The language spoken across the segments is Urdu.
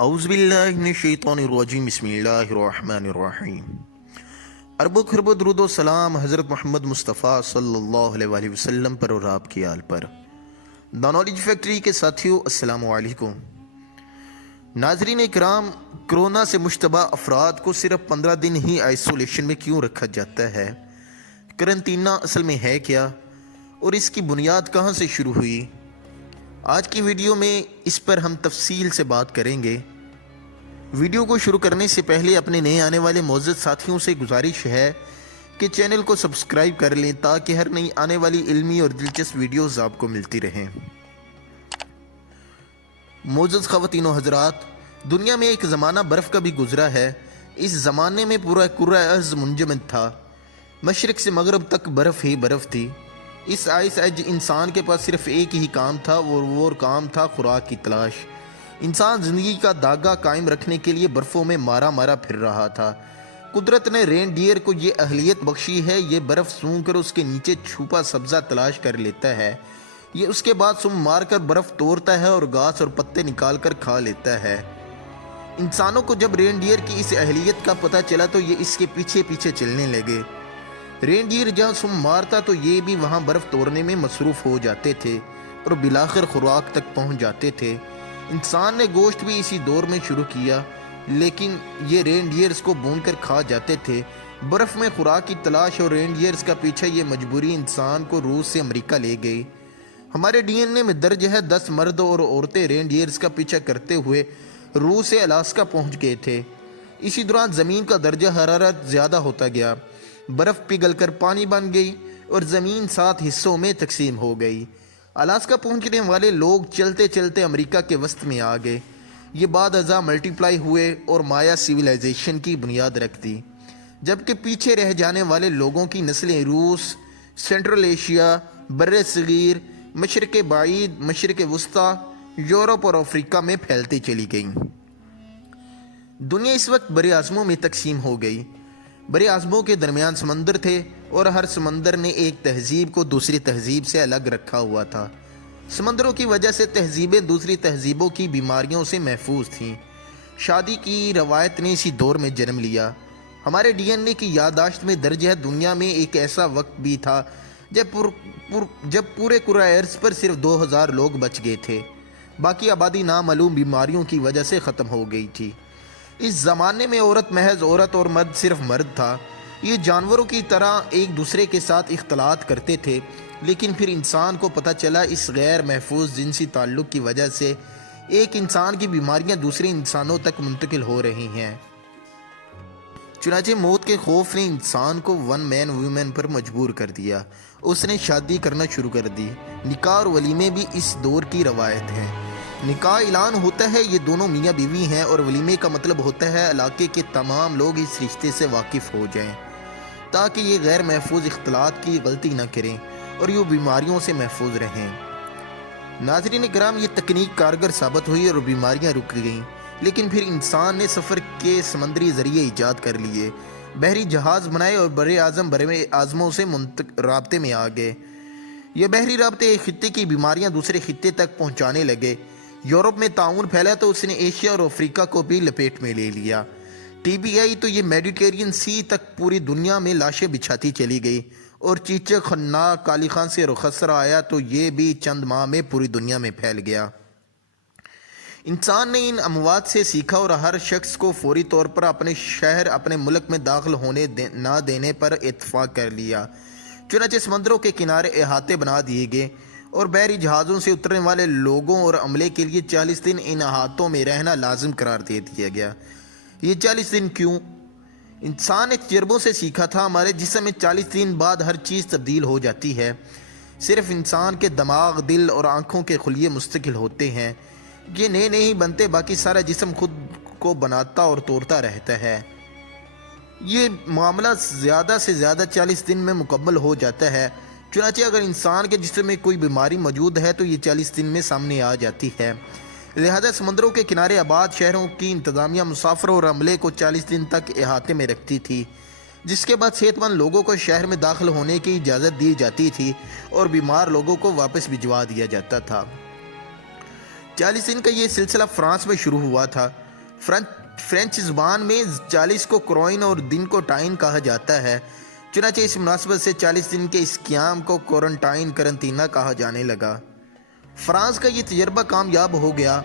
اعوذ باللہ من الشیطان الرجیم بسم اللہ الرحمن الرحیم۔ ارب و خرب و درود و سلام حضرت محمد مصطفیٰ صلی اللہ علیہ وآلہ وسلم پر اور آپ کی آل پر۔ دا نالج فیکٹری کے ساتھیوں السلام علیکم۔ ناظرین اکرام، کرونا سے مشتبہ افراد کو صرف 15 دن ہی آئسولیشن میں کیوں رکھا جاتا ہے؟ کرنٹینا اصل میں ہے کیا اور اس کی بنیاد کہاں سے شروع ہوئی؟ آج کی ویڈیو میں اس پر ہم تفصیل سے بات کریں گے۔ ویڈیو کو شروع کرنے سے پہلے اپنے نئے آنے والے معزز ساتھیوں سے گزارش ہے کہ چینل کو سبسکرائب کر لیں تاکہ ہر نئی آنے والی علمی اور دلچسپ ویڈیوز آپ کو ملتی رہیں۔ معزز خواتین و حضرات، دنیا میں ایک زمانہ برف کا بھی گزرا ہے۔ اس زمانے میں پورا کرۂ ارض منجمد تھا، مشرق سے مغرب تک برف ہی برف تھی۔ اس آئس ایج انسان کے پاس صرف ایک ہی کام تھا، وہ کام تھا خوراک کی تلاش۔ انسان زندگی کا داغا قائم رکھنے کے لیے برفوں میں مارا پھر رہا تھا۔ قدرت نے رین ڈیئر کو یہ اہلیت بخشی ہے، یہ برف سونگھ کر اس کے نیچے چھپا سبزہ تلاش کر لیتا ہے۔ یہ اس کے بعد سم مار کر برف توڑتا ہے اور گھاس اور پتے نکال کر کھا لیتا ہے۔ انسانوں کو جب رین ڈیئر کی اس اہلیت کا پتہ چلا تو یہ اس کے پیچھے پیچھے چلنے لگے۔ رین ڈیئر جہاں سم مارتا تو یہ بھی وہاں برف توڑنے میں مصروف ہو جاتے تھے اور بالآخر خوراک تک پہنچ جاتے تھے۔ انسان نے گوشت بھی اسی دور میں شروع کیا، لیکن یہ رین ڈیئرز کو بھون کر کھا جاتے تھے۔ برف میں خوراک کی تلاش اور رین ڈیئرز کا پیچھا، یہ مجبوری انسان کو روس سے امریکہ لے گئی۔ ہمارے ڈی این اے میں درج ہے 10 مرد اور عورتیں رین ڈیئرز کا پیچھا کرتے ہوئے روس سے الاسکا پہنچ گئے تھے۔ اسی دوران زمین کا درجہ حرارت زیادہ ہوتا گیا، برف پگھل کر پانی بن گئی اور زمین 7 حصوں میں تقسیم ہو گئی۔ الاسکا پہنچنے والے لوگ چلتے چلتے امریکہ کے وسط میں آ گئے۔ یہ بعد ازاں ملٹی پلائی ہوئے اور مایا سیویلائزیشن کی بنیاد رکھ دی، جبکہ پیچھے رہ جانے والے لوگوں کی نسلیں روس، سینٹرل ایشیا، بر صغیر، مشرق بعید، مشرق وسطیٰ، یورپ اور افریقہ میں پھیلتی چلی گئیں۔ دنیا اس وقت بر اعظموں میں تقسیم ہو گئی۔ بر اعظموں کے درمیان سمندر تھے اور ہر سمندر نے ایک تہذیب کو دوسری تہذیب سے الگ رکھا ہوا تھا۔ سمندروں کی وجہ سے تہذیبیں دوسری تہذیبوں کی بیماریوں سے محفوظ تھیں۔ شادی کی روایت نے اسی دور میں جنم لیا۔ ہمارے ڈی این اے کی یادداشت میں درج ہے دنیا میں ایک ایسا وقت بھی تھا جب پورے کرۂ ارض پر صرف 2000 لوگ بچ گئے تھے، باقی آبادی نامعلوم بیماریوں کی وجہ سے ختم ہو گئی تھی۔ اس زمانے میں عورت محض عورت اور مرد صرف مرد تھا۔ یہ جانوروں کی طرح ایک دوسرے کے ساتھ اختلاط کرتے تھے، لیکن پھر انسان کو پتہ چلا اس غیر محفوظ جنسی تعلق کی وجہ سے ایک انسان کی بیماریاں دوسرے انسانوں تک منتقل ہو رہی ہیں۔ چنانچہ موت کے خوف نے انسان کو ون مین وومن پر مجبور کر دیا۔ اس نے شادی کرنا شروع کر دی۔ نکاح اور ولیمے بھی اس دور کی روایت ہیں۔ نکاح اعلان ہوتا ہے، یہ دونوں میاں بیوی ہیں، اور ولیمے کا مطلب ہوتا ہے علاقے کے تمام لوگ اس رشتے سے واقف ہو جائیں تاکہ یہ غیر محفوظ اختلاط کی غلطی نہ کریں اور یہ بیماریوں سے محفوظ رہیں۔ ناظرین کرام، یہ تکنیک کارگر ثابت ہوئی اور بیماریاں رک گئیں، لیکن پھر انسان نے سفر کے سمندری ذریعے ایجاد کر لیے، بحری جہاز بنائے اور بر اعظموں سے رابطے میں آ گئے۔ یہ بحری رابطے ایک خطے کی بیماریاں دوسرے خطے تک پہنچانے لگے۔ یورپ میں طاعون پھیلا تو اس نے ایشیا اور افریقہ کو بھی لپیٹ میں لے لیا۔ ٹی بی آئی تو یہ میڈیٹرینین سی تک پوری دنیا میں لاشیں بچھاتی چلی گئی، اور چیچک، خناق، کالی خانسی اور خسرہ آیا تو یہ بھی چند ماہ میں پوری دنیا میں پھیل گیا۔ انسان نے ان اموات سے سیکھا اور ہر شخص کو فوری طور پر اپنے شہر، اپنے ملک میں داخل ہونے نہ دینے پر اتفاق کر لیا۔ چنانچہ سمندروں کے کنارے احاطے بنا دیے گئے اور بحری جہازوں سے اترنے والے لوگوں اور عملے کے لیے 40 دن ان احاطوں میں رہنا لازم قرار دے دیا گیا۔ یہ 40 دن کیوں؟ انسان نے تجربوں سے سیکھا تھا، ہمارے جسم میں 40 دن بعد ہر چیز تبدیل ہو جاتی ہے، صرف انسان کے دماغ، دل اور آنکھوں کے خلیے مستقل ہوتے ہیں۔ یہ نئے نہیں بنتے، باقی سارا جسم خود کو بناتا اور توڑتا رہتا ہے۔ یہ معاملہ زیادہ سے زیادہ 40 دن میں مکمل ہو جاتا ہے۔ چنانچہ اگر انسان کے جسم میں کوئی بیماری موجود ہے تو یہ 40 دن میں سامنے آ جاتی ہے۔ لہذا سمندروں کے کنارے آباد شہروں کی انتظامیہ مسافروں اور عملے کو 40 دن تک احاطے میں رکھتی تھی، جس کے بعد صحت مند لوگوں کو شہر میں داخل ہونے کی اجازت دی جاتی تھی اور بیمار لوگوں کو واپس بھجوا دیا جاتا تھا۔ 40 دن کا یہ سلسلہ فرانس میں شروع ہوا تھا۔ فرینچ زبان میں 40 کو کروئن اور دن کو ٹائن کہا جاتا ہے، چنانچہ اس مناسبت سے 40 دن کے اس قیام کو کورنٹائن کرنطینہ کہا جانے لگا۔ فرانس کا یہ تجربہ کامیاب ہو گیا،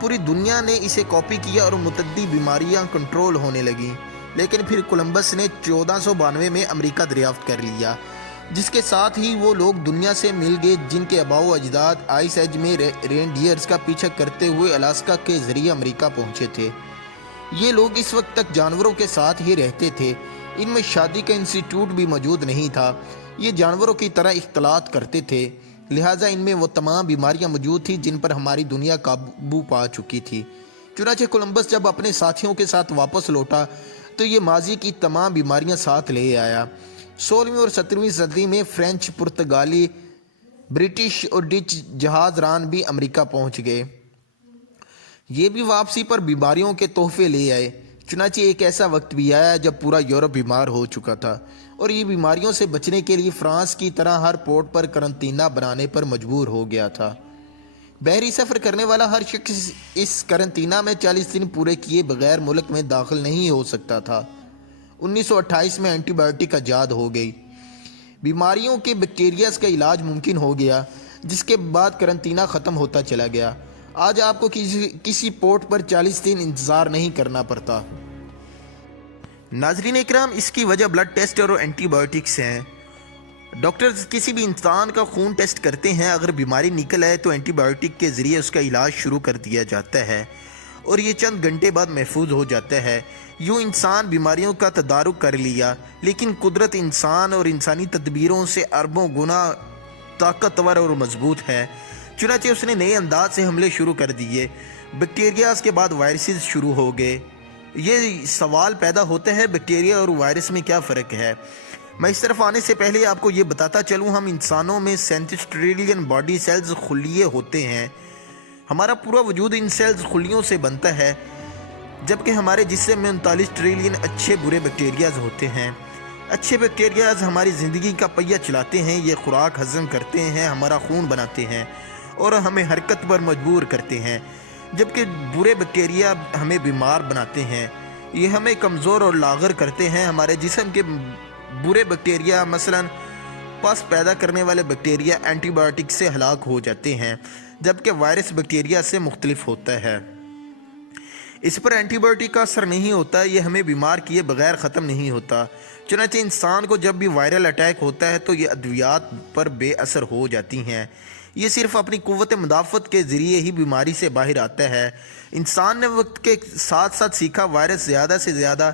پوری دنیا نے اسے کاپی کیا اور متعدی بیماریاں کنٹرول ہونے لگیں، لیکن پھر کولمبس نے 1492 میں امریکہ دریافت کر لیا، جس کے ساتھ ہی وہ لوگ دنیا سے مل گئے جن کے آباء و اجداد آئس ایج میں رینڈیئرز کا پیچھا کرتے ہوئے الاسکا کے ذریعے امریکہ پہنچے تھے۔ یہ لوگ اس وقت تک جانوروں کے ساتھ ہی رہتے تھے، ان میں شادی کا انسٹیٹیوٹ بھی موجود نہیں تھا، یہ جانوروں کی طرح اختلاط کرتے تھے، لہٰذا ان میں وہ تمام بیماریاں موجود تھیں جن پر ہماری دنیا قابو پا چکی تھی۔ چنانچہ کولمبس جب اپنے ساتھیوں کے ساتھ واپس لوٹا تو یہ ماضی کی تمام بیماریاں ساتھ لے آیا۔ 16ویں اور 17ویں صدی میں فرینچ، پرتگالی، برٹش اور ڈچ جہاز ران بھی امریکہ پہنچ گئے، یہ بھی واپسی پر بیماریوں کے تحفے لے آئے۔ چنانچہ ایک ایسا وقت بھی آیا جب پورا یورپ بیمار ہو چکا تھا اور یہ بیماریوں سے بچنے کے لیے فرانس کی طرح ہر پورٹ پر کرنطینہ بنانے پر مجبور ہو گیا تھا۔ بحری سفر کرنے والا ہر شخص اس کرنطینہ میں 40 دن پورے کیے بغیر ملک میں داخل نہیں ہو سکتا تھا۔ 1928 میں اینٹی بائیوٹک ایجاد ہو گئی، بیماریوں کے بیکٹیریاز کا علاج ممکن ہو گیا، جس کے بعد کرنطینہ ختم ہوتا چلا گیا۔ آج آپ کو کسی پورٹ پر 40 دن انتظار نہیں کرنا پڑتا۔ ناظرین اکرام، اس کی وجہ بلڈ ٹیسٹ اور اینٹی بائیوٹکس ہیں۔ ڈاکٹرز کسی بھی انسان کا خون ٹیسٹ کرتے ہیں، اگر بیماری نکل آئے تو اینٹی بائیوٹک کے ذریعے اس کا علاج شروع کر دیا جاتا ہے اور یہ چند گھنٹے بعد محفوظ ہو جاتا ہے۔ یوں انسان بیماریوں کا تدارک کر لیا، لیکن قدرت انسان اور انسانی تدبیروں سے اربوں گنا طاقتور اور مضبوط ہے، چنانچہ اس نے نئے انداز سے حملے شروع کر دیے۔ بیکٹیریاز کے بعد وائرسز شروع ہو گئے۔ یہ سوال پیدا ہوتا ہے بیکٹیریا اور وائرس میں کیا فرق ہے؟ میں اس طرف آنے سے پہلے آپ کو یہ بتاتا چلوں، ہم انسانوں میں 37 ٹریلین باڈی سیلز خلیے ہوتے ہیں۔ ہمارا پورا وجود ان سیلز خلیوں سے بنتا ہے، جبکہ ہمارے جسم میں 39 ٹریلین اچھے برے بیکٹیریاز ہوتے ہیں۔ اچھے بیکٹیریاز ہماری زندگی کا پہیہ چلاتے ہیں، یہ خوراک ہضم کرتے ہیں، ہمارا خون بناتے ہیں اور ہمیں حرکت پر مجبور کرتے ہیں، جبکہ برے بیکٹیریا ہمیں بیمار بناتے ہیں، یہ ہمیں کمزور اور لاغر کرتے ہیں۔ ہمارے جسم کے برے بیکٹیریا مثلا پس پیدا کرنے والے بیکٹیریا اینٹی بائیوٹک سے ہلاک ہو جاتے ہیں، جبکہ وائرس بیکٹیریا سے مختلف ہوتا ہے، اس پر اینٹی بائیوٹک کا اثر نہیں ہوتا، یہ ہمیں بیمار کیے بغیر ختم نہیں ہوتا۔ چنانچہ انسان کو جب بھی وائرل اٹیک ہوتا ہے تو یہ ادویات پر بے اثر ہو جاتی ہیں، یہ صرف اپنی قوت مدافعت کے ذریعے ہی بیماری سے باہر آتا ہے۔ انسان نے وقت کے ساتھ ساتھ سیکھا، وائرس زیادہ سے زیادہ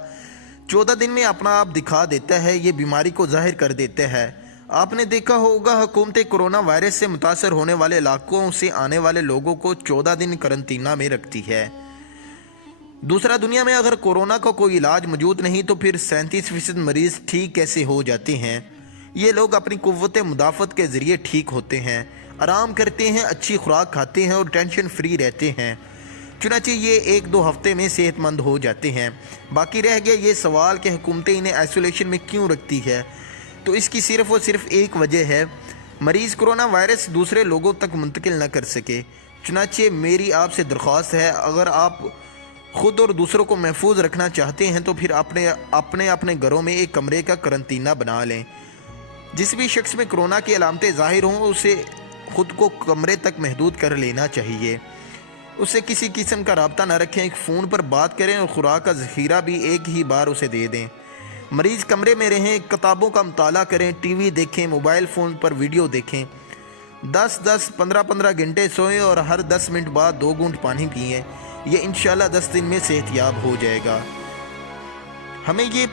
14 دن میں اپنا آپ دکھا دیتا ہے، یہ بیماری کو ظاہر کر دیتا ہے۔ آپ نے دیکھا ہوگا حکومتیں کورونا وائرس سے متاثر ہونے والے علاقوں سے آنے والے لوگوں کو 14 دن کرنطینہ میں رکھتی ہے۔ دوسرا، دنیا میں اگر کورونا کا کوئی علاج موجود نہیں تو پھر 37% مریض ٹھیک کیسے ہو جاتے ہیں؟ یہ لوگ اپنی قوت مدافعت کے ذریعے ٹھیک ہوتے ہیں، آرام کرتے ہیں، اچھی خوراک کھاتے ہیں اور ٹینشن فری رہتے ہیں، چنانچہ یہ 1-2 ہفتے میں صحت مند ہو جاتے ہیں۔ باقی رہ گیا یہ سوال کہ حکومتیں انہیں آئسولیشن میں کیوں رکھتی ہے؟ تو اس کی صرف اور صرف ایک وجہ ہے، مریض کورونا وائرس دوسرے لوگوں تک منتقل نہ کر سکے۔ چنانچہ میری آپ سے درخواست ہے، اگر آپ خود اور دوسروں کو محفوظ رکھنا چاہتے ہیں تو پھر اپنے گھروں میں ایک کمرے کا کرنطینہ بنا لیں۔ جس بھی شخص میں کورونا کی علامتیں ظاہر ہوں اسے خود کو کمرے تک محدود کر لینا چاہیے، اس سے کسی قسم کا رابطہ نہ رکھیں، ایک فون پر بات کریں اور خوراک کا ذخیرہ بھی ایک ہی بار اسے دے دیں۔ مریض کمرے میں رہیں، کتابوں کا مطالعہ کریں، ٹی وی دیکھیں، موبائل فون پر ویڈیو دیکھیں، 15 گھنٹے سوئیں اور ہر 10 منٹ بعد 2 گھونٹ پانی پئیں، یہ انشاءاللہ 10 دن میں صحت یاب ہو جائے گا۔ ہمیں یہ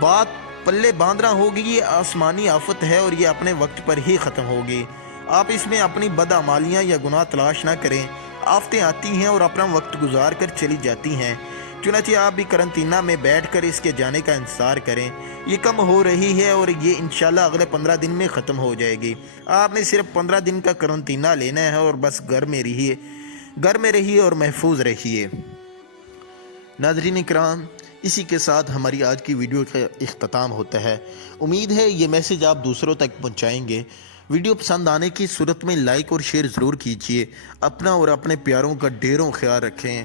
بات پلے باندھنا ہوگی، یہ آسمانی آفت ہے اور یہ اپنے وقت پر ہی ختم ہوگی۔ آپ اس میں اپنی بدعمالیاں یا گناہ تلاش نہ کریں، آفتیں آتی ہیں اور اپنا وقت گزار کر چلی جاتی ہیں، چنانچہ آپ بھی کرنطینہ میں بیٹھ کر اس کے جانے کا انتظار کریں۔ یہ کم ہو رہی ہے اور یہ انشاءاللہ اگلے 15 دن میں ختم ہو جائے گی۔ آپ نے صرف 15 دن کا کرنطینہ لینا ہے اور بس گھر میں رہیے اور محفوظ رہیے۔ ناظرین اکرام، اسی کے ساتھ ہماری آج کی ویڈیو کا اختتام ہوتا ہے۔ امید ہے یہ میسج آپ دوسروں تک پہنچائیں گے۔ ویڈیو پسند آنے کی صورت میں لائک اور شیئر ضرور کیجیے۔ اپنا اور اپنے پیاروں کا ڈھیروں خیال رکھیں۔